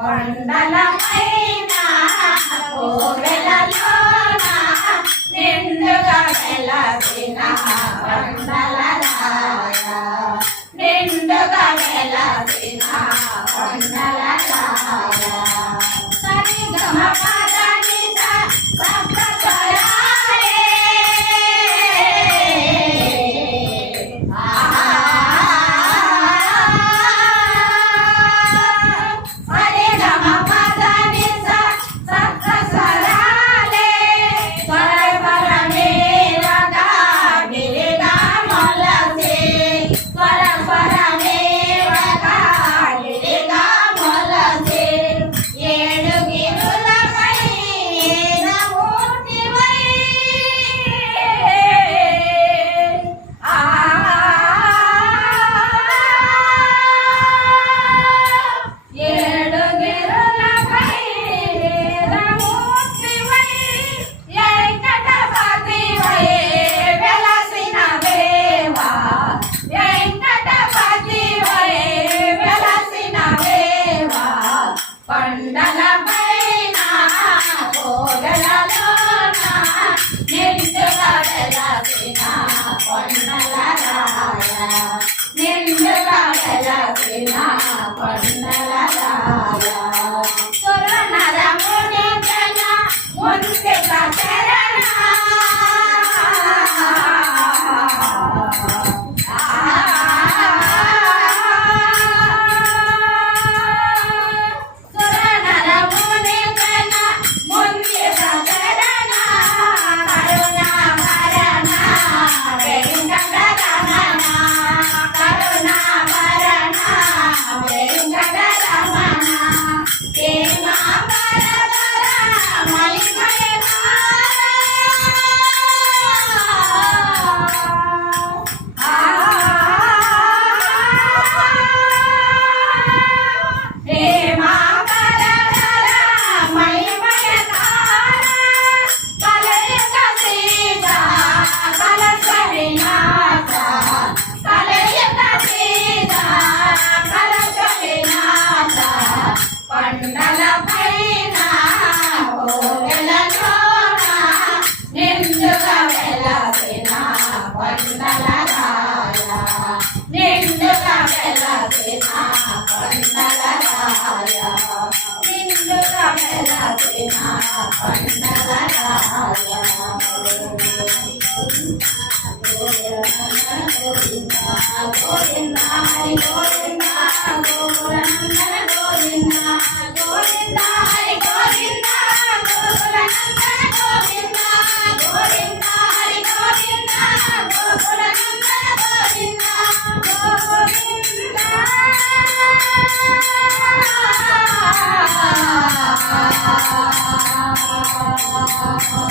కొండలపైన కోవెలలోన నిండుగా వెళ్ళిన వందల ಮೊದಲಾದ గోవింద గోవింద Oh,